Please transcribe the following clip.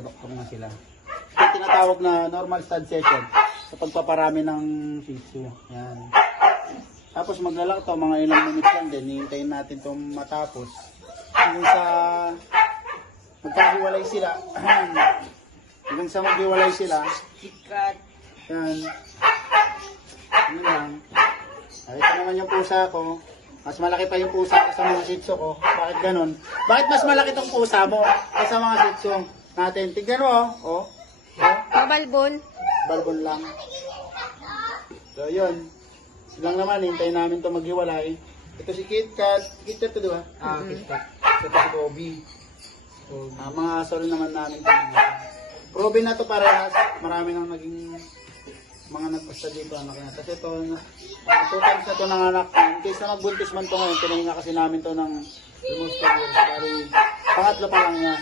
Doktor na sila. Ito tinatawag na normal stud session sa pagpaparami ng Shih Tzu. Yan. Tapos maglalak to mga ilang minutes lang din. Hihintayin natin itong matapos. Hanggang sa magkahiwalay sila. Hanggang sa maghiwalay sila. Sikat. Yan. Ano lang. Ito naman yung pusa ko. Mas malaki pa yung pusa ko sa mga Shih Tzu ko. Bakit ganun? Bakit mas malaki tong pusa mo kaysa mga Shih Tzu natin? Tignan mo, oh. Mabalbon. Balbon lang. So, yun. Silang naman, hintayin namin ito maghiwalay. Ito si KitKat. KitKat ito, di ba? KitKat. Ito si Bobby. Mga aso rin naman namin ito. Proven na ito parehas. Marami nang naging mga nagpasta dito anak na. Kasi ito, 2 times na ito ng anak. In case na magbuntis man ito ngayon, tinahinga kasi namin ito ng almost 2 years. Bali, pangatlo pa lang niya.